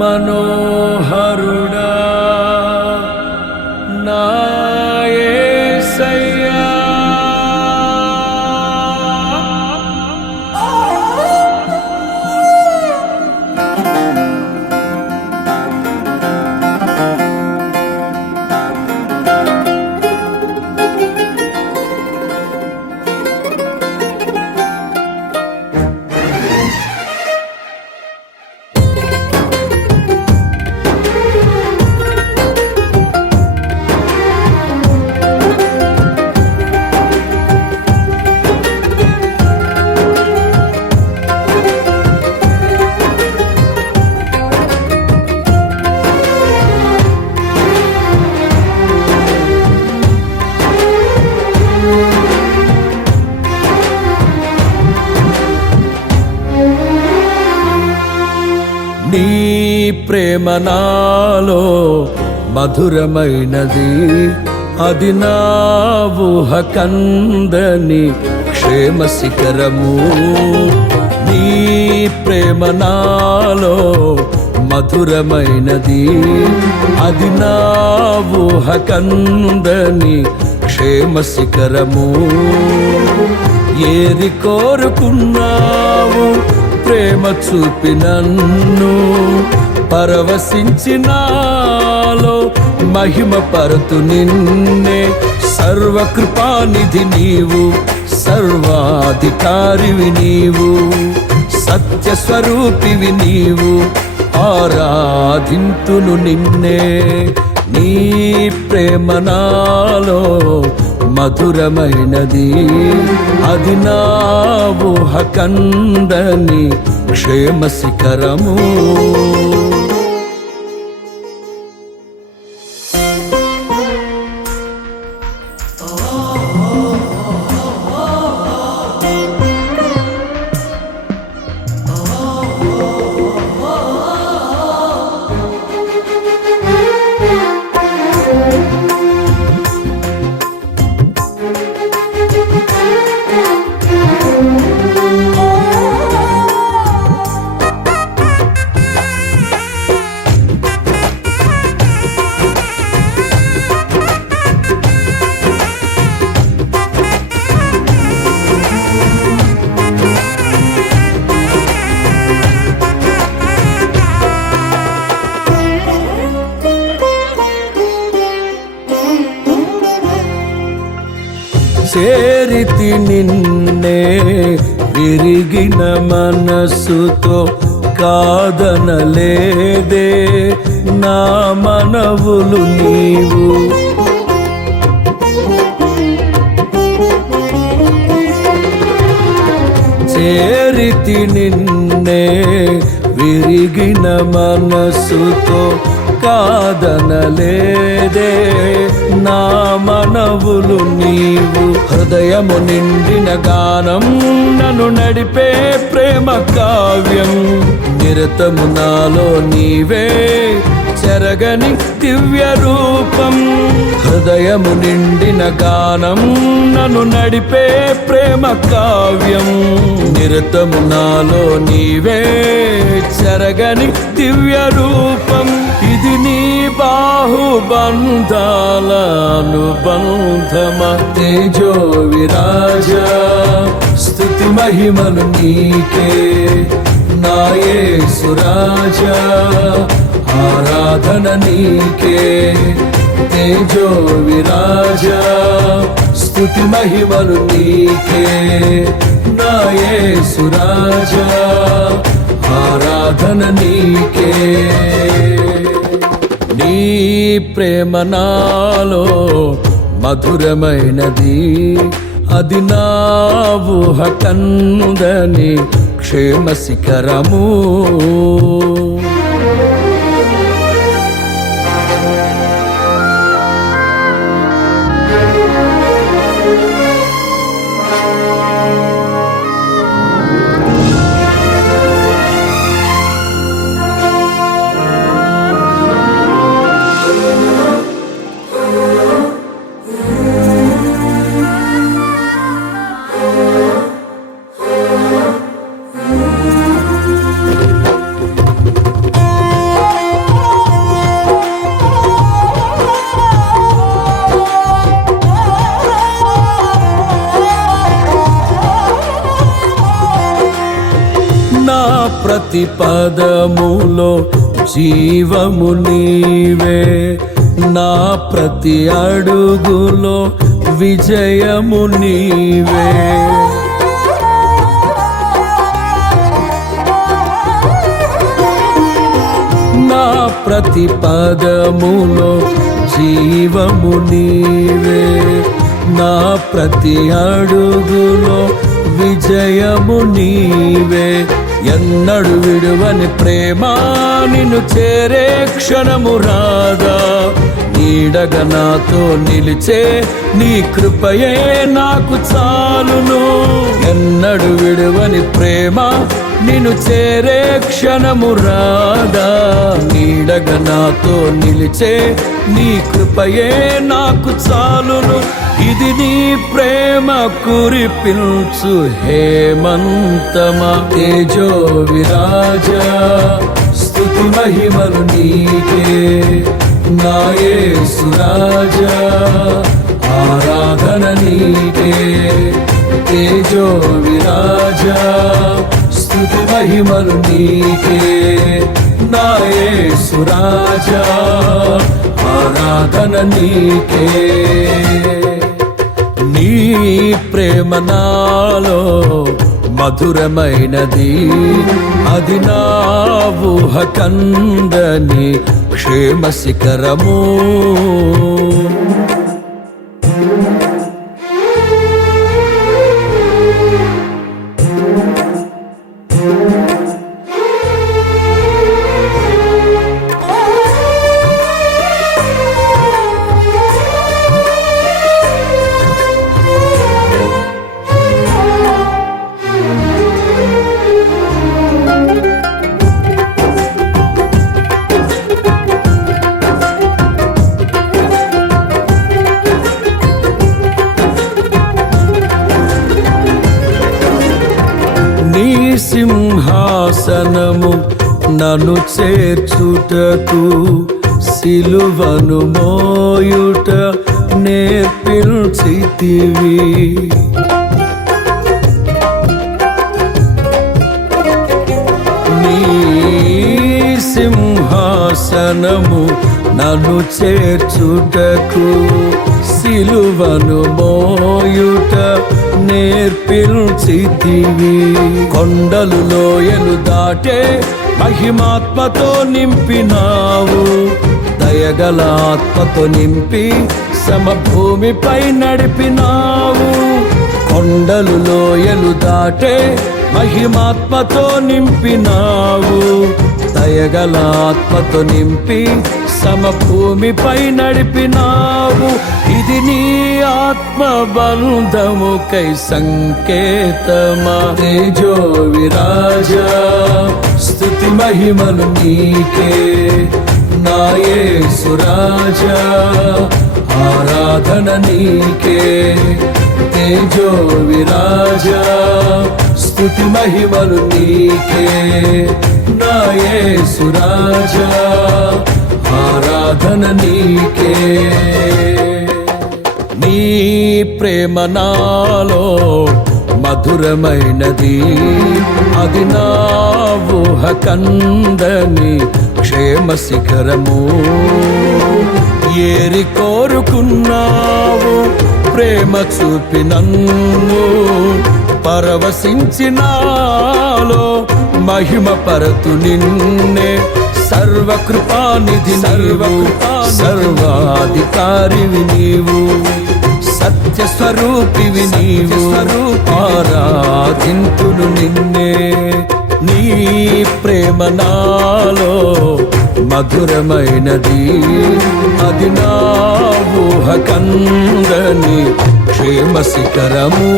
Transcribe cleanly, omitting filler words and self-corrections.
మనోహరుడా నా యేసయ్యా. నీ ప్రేమ నాలో మధురమైనది, అది నా ఊహ కందని క్షేమ శిఖరము. నీ ప్రేమ నాలో మధురమైనది, అది నా ఊహ కందని క్షేమ శిఖరము. ఏది కోరుకున్నావు ప్రేమ చూపి నన్ను పరవశించినాలో మహిమ పరతు నిన్నే. సర్వకృపానిధి నీవు, సర్వాధికారివి నీవు, సత్యస్వరూపివి నీవు, ఆరాధింతును నిన్నే. నీ ప్రేమ నాలో మధురమైనది, అది నా ఊహ కందని క్షేమ శిఖరము. చేరితి నిన్నే విరిగిన మనస్సుతో, కాదనలేదే నా మనవులు నీవు. చేరితి నిన్నే విరిగిన మనస్సుతో, కాదనలేదే నా మనవులు నీవు. హృదయము నిండిన గానం నన్ను నడిపే ప్రేమ కావ్యం, నిరతము నాలో నీవే చెరగని దివ్య రూపం. హృదయము నిండిన గానం నన్ను నడిపే ప్రేమ కావ్యం, నిరతము నాలో నీవే చెరగని దివ్య రూపం. ఇది నీ బాహుబంధాల అనుబంధమా. తేజో విరాజా స్తుతి మహిమలు నీకే, నా యేసు రాజా ఆరాధన నీకే. తేజో విరాజా స్తుతి మహిమలు నీకే, నా యేసు రాజా ఆరాధన నీకే. నీ ప్రేమ నాలో మధురమైనది, అది నా ఊహ కందని క్షేమ శిఖరము. ప్రతి పదములో జీవము నీవే, నా ప్రతి అడుగులో విజయము నీవే. నా ప్రతి పదములో జీవము నీవే, నా ప్రతి అడుగులో విజయము నీవే. ఎన్నడు విడువని ప్రేమ నిన్ను చేరే క్షణము రాదా, నీడగా నాతో నిలిచే నీ కృపయే నాకు చాలును. ఎన్నడు విడువని ప్రేమ నిన్ను చేరే క్షణము రాదా, నీడగా నాతో నిలిచే నీ కృపయే నాకు చాలును. ఇది నీ ప్రేమ కురిపించు హేమంతమా, తేజో విరాజా స్తుతి మహిమలు నీకే. నా యేసు రాజా ఆరాధన నీకే, తేజో విరాజా స్తుతి మహిమలు నీకే. నా యేసు రాజా ఆరాధన నీకే. నీ ప్రేమ నాలో మధురమైనది, అది నా ఊహ కందని క్షేమ శిఖరము. నీ సింహాసనము నన్ను చేర్చుటకు, సిలువను మోయుట నేర్పించితివి. నీ సింహాసనము నన్ను చేర్చుటకు, సిలువను మోయుట నేర్పించితివి. కొండలు లోయలు దాటే మహిమాత్మతో నింపినావు, దయగల ఆత్మతో నింపి సమభూమిపై నడిపినావు. కొండలు లోయలు దాటే మహిమాత్మతో నింపినావు, దయగల ఆత్మతో నింపి సమభూమిపై నడిపినావు. ఇది నీ ఆత్మ బంధముకై సంకేతమా, తేజో విరాజా స్తుతి మహిమలు నీకే. నా యేసు రాజా ఆరాధన నీకే, తేజో విరాజా స్తుతి మహిమలు నీకే. నా యేసు రాజా ఆరాధన నీకే. నీ ప్రేమ నాలో మధురమైనది, అది నా ఊహ కందని క్షేమ శిఖరము. ఏరి కోరుకున్నావు ప్రేమ చూపి నన్ను, పరవశించినాలో మహిమ పరతు నిన్నే. సర్వకృపానిధి నీవు, సర్వాధికారివి నీవు, సత్య స్వరూపివి నీవు, ఆరాధింతును నిన్నే. నీ ప్రేమ నాలో మధురమైనది, అది నా ఊహ కందని క్షేమ శిఖరము.